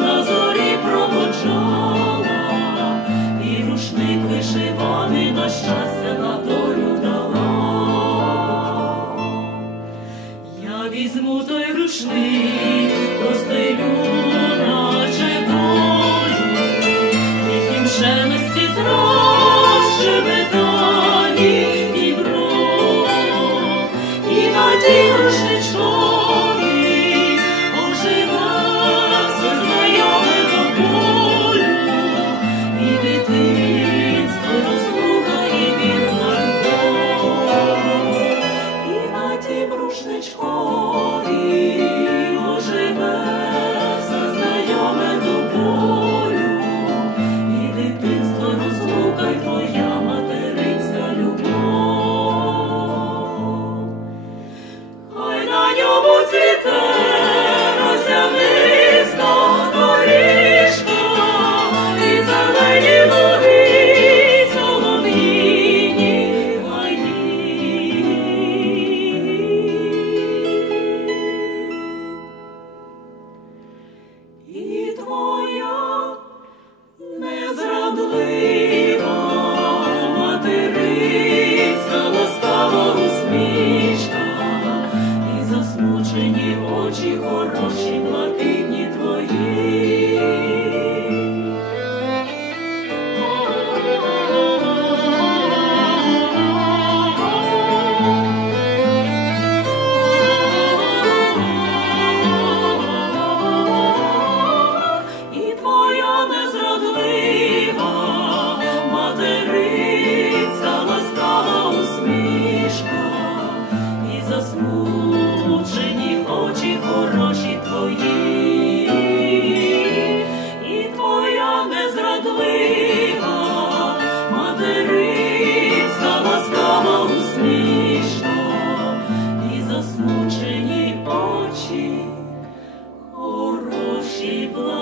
на зорі і рушник вишиваний на щастя на долю дала. Я візьму той рушник, простилю наче долю, і ще не і бров, і надію. засмучені очі хороші твої, і твоя незрадлива материнська ласкава усмішна, і засмучені очі, хороші блага.